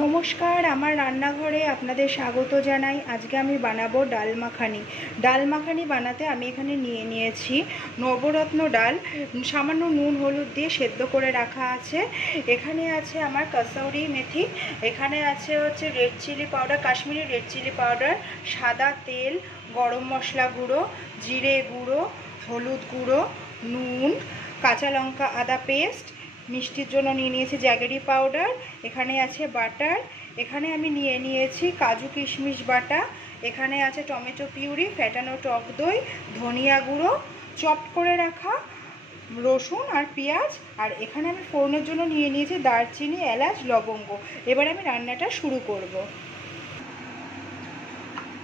নমস্কার, আমার রান্নাঘরে আপনাদের স্বাগত জানাই। আজকে আমি বানাবো ডাল মাখানি। ডাল মাখানি বানাতে আমি এখানে নিয়ে নিয়েছি নবরত্ন ডাল, সামান্য নুন হলুদ দিয়ে সেদ্ধ করে রাখা আছে। এখানে আছে আমার কসৌরি মেথি, এখানে আছে হচ্ছে red chilli powder, Kashmiri red chilli powder, সাদা তেল, গরম মশলা গুঁড়ো, জিরে গুঁড়ো, হলুদ গুঁড়ো, নুন, কাঁচা লঙ্কা আদা পেস্ট, মিষ্টির জন্য নিয়ে নিয়েছি জ্যাগেরি পাউডার, এখানে আছে বাটার, এখানে আমি নিয়ে নিয়েছি কাজু কিশমিশ বাটা, এখানে আছে টমেটো পিউরি, ফ্যাটানো টক দই, ধনিয়া গুঁড়ো, চপ করে রাখা রসুন আর পেঁয়াজ, আর এখানে আমি ফোড়নের জন্য নিয়ে নিয়েছি দারচিনি, এলাচ, লবঙ্গ। এবার আমি রান্নাটা শুরু করব।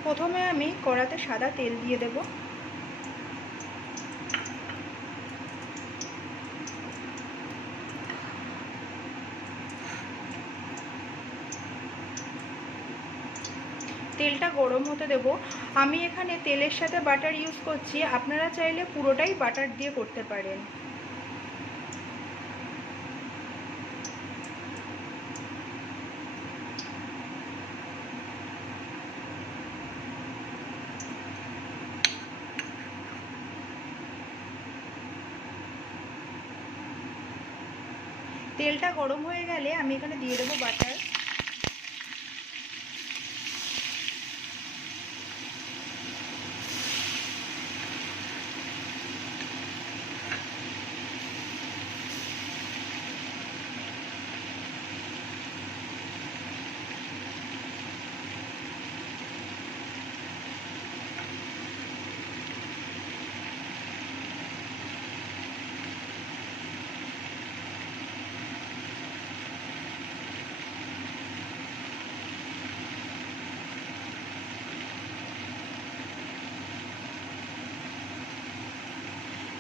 প্রথমে আমি কড়াতে সাদা তেল দিয়ে দেব। তেলটা গরম হতে দেব। আমি এখানে তেলের সাথে বাটার ইউজ করছি, আপনারা চাইলে পুরোটাই বাটার দিয়ে করতে পারেন। তেলটা গরম হয়ে গেলে আমি এখানে দিয়ে দেবো বাটার।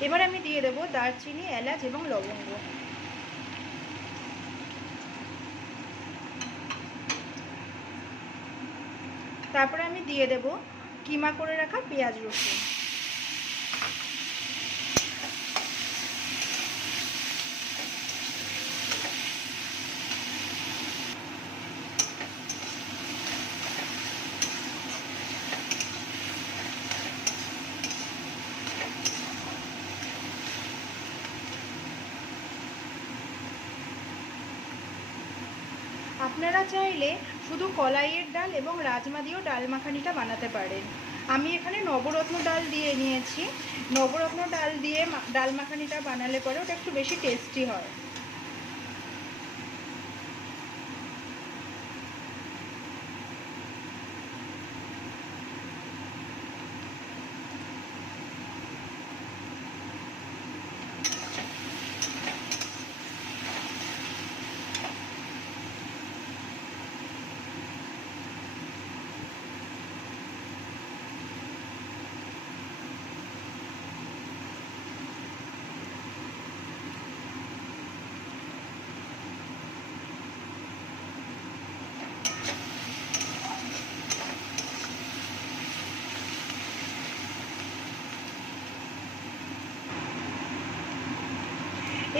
এবার আমি দিয়ে দেবো দারচিনি, এলাচ এবং লবঙ্গ। তারপরে আমি দিয়ে দেব কিমা করে রাখা পেঁয়াজ রসুন। আপনারা চাইলে শুধু কলাইয়ের ডাল এবং রাজমা দিয়েও ডাল মাখানিটা বানাতে পারেন। আমি এখানে নবরত্ন ডাল দিয়ে নিয়েছি। নবরত্ন ডাল দিয়ে ডাল মাখানিটা বানালে পরে ওটা একটু বেশি টেস্টি হয়।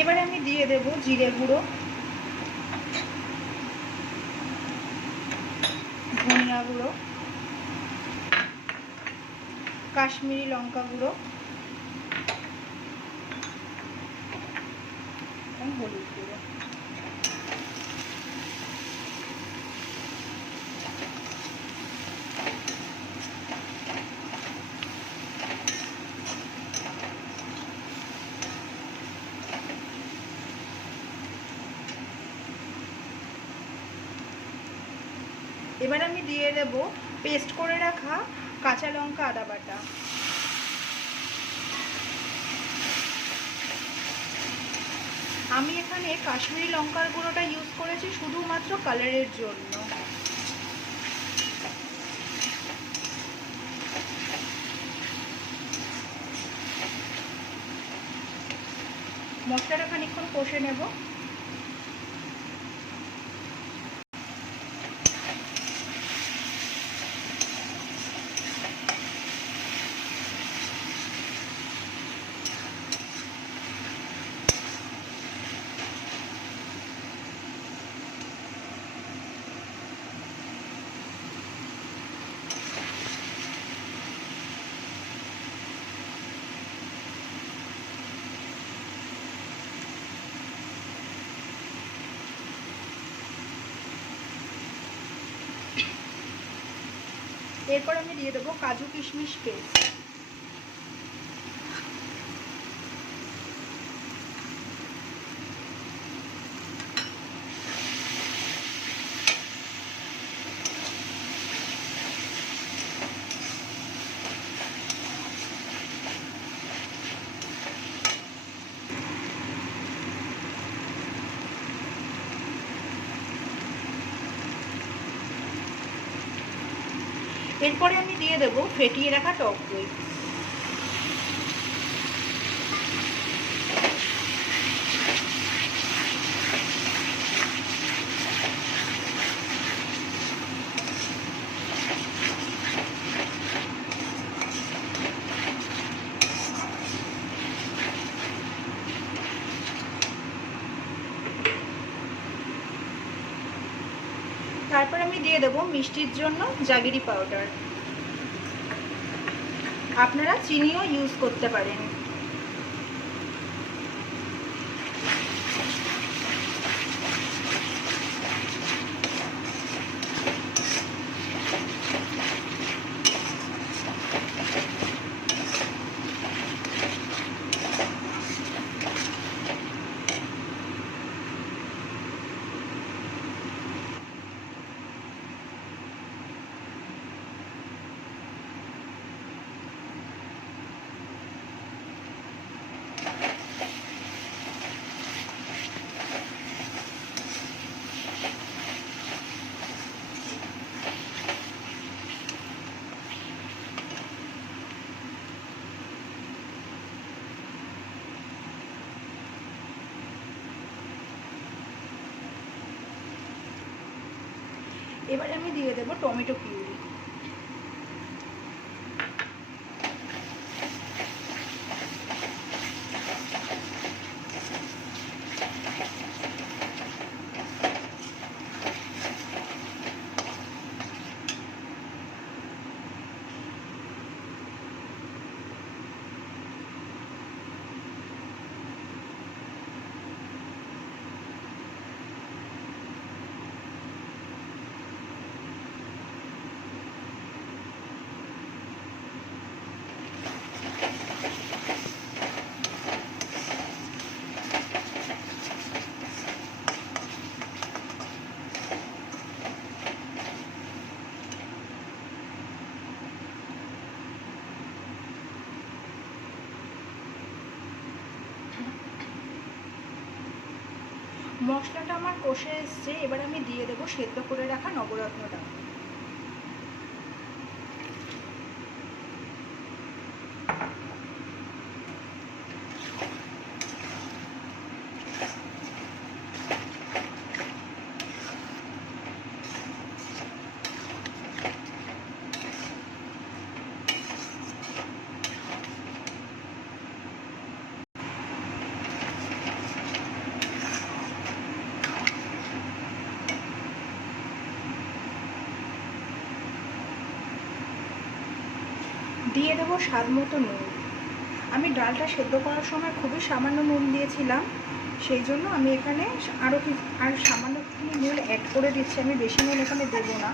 এবারে আমি দিয়ে দেব জিরে গুঁড়ো, ধনিয়া গুঁড়ো, কাশ্মীরি লঙ্কা গুঁড়ো এবং হলুদ গুঁড়ো। এবার আমি দিয়ে দেব পেস্ট করে রাখা কাঁচা লঙ্কা আদা বাটা। আমি এখানে কাশ্মীরি লঙ্কার গুঁড়োটা ইউজ করেছি শুধুমাত্র কালারের জন্য। মশলাটা খানিকক্ষণ কষে নেব। এরপর আমি দিয়ে দেবো কাজু কিশমিশ পেস্ট। এরপরে আমি দিয়ে দেবো ফেটিয়ে রাখা টক দই। তারপর আমি দিয়ে দেবো মিষ্টির জন্য জাগিরি পাউডার। আপনারা চিনিও ইউজ করতে পারেন। এবারে আমি দিয়ে দেবো টমেটো পিউরি। মশলাটা আমার কষে এসছে, এবার আমি দিয়ে দেবো সেদ্ধ করে রাখা নবরত্ন ডাল। দিয়ে দেবো স্বাদ মতো নুন। আমি ডালটা সেদ্ধ করার সময় খুবই সামান্য নুন দিয়েছিলাম, সেই জন্য আমি এখানে আর সামান্য নুন অ্যাড করে দিচ্ছি। আমি বেশি নুন এখানে দেবো না,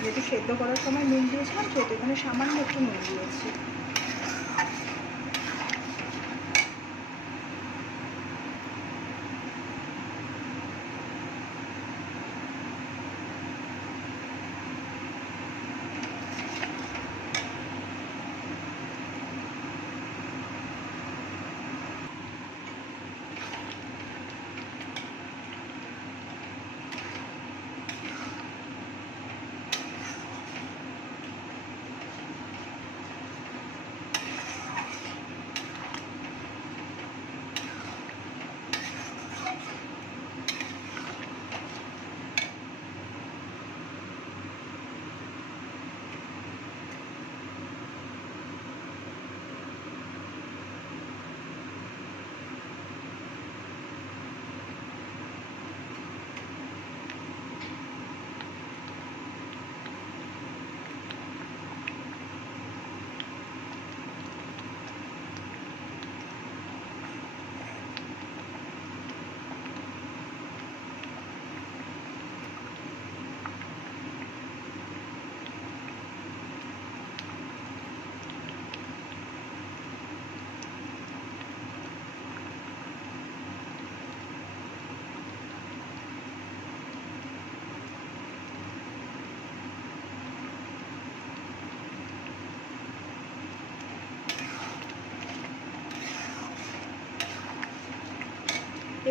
যেহেতু সেদ্ধ করার সময় নুন দিয়েছিলাম সেহেতু এখানে সামান্য একটু নুন দিয়েছি।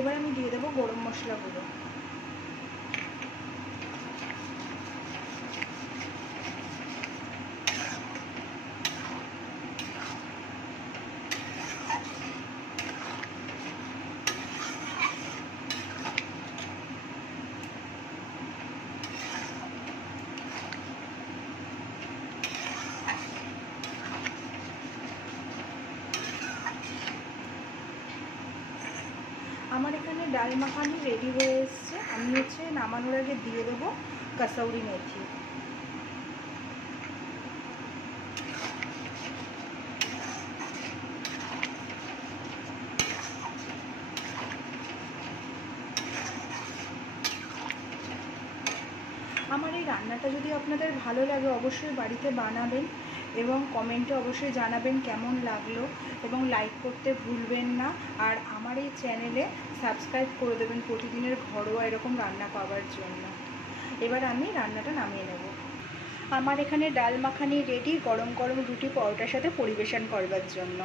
এবার আমি দিয়ে দেবো গরম মশলা গুঁড়ো। আমার এখানে ডাল মাখানি রেডি হয়ে এসছে। আমি নামানোর আগে দিয়ে দেবো কাসৌরি মেথি। আমার এই রান্নাটা যদি আপনাদের ভালো লাগে অবশ্যই বাড়িতে বানাবেন এবং কমেন্টে অবশ্যই জানাবেন কেমন লাগলো, এবং লাইক করতে ভুলবেন না। আর আমার এই চ্যানেলে সাবস্ক্রাইব করে দেবেন প্রতিদিনের ঘরোয়া এরকম রান্না পাওয়ার জন্য। এবার আমি রান্নাটা নামিয়ে নেব। আমার এখানে ডাল মাখানি রেডি, গরম গরম রুটি পরোটার সাথে পরিবেশন করবার জন্য।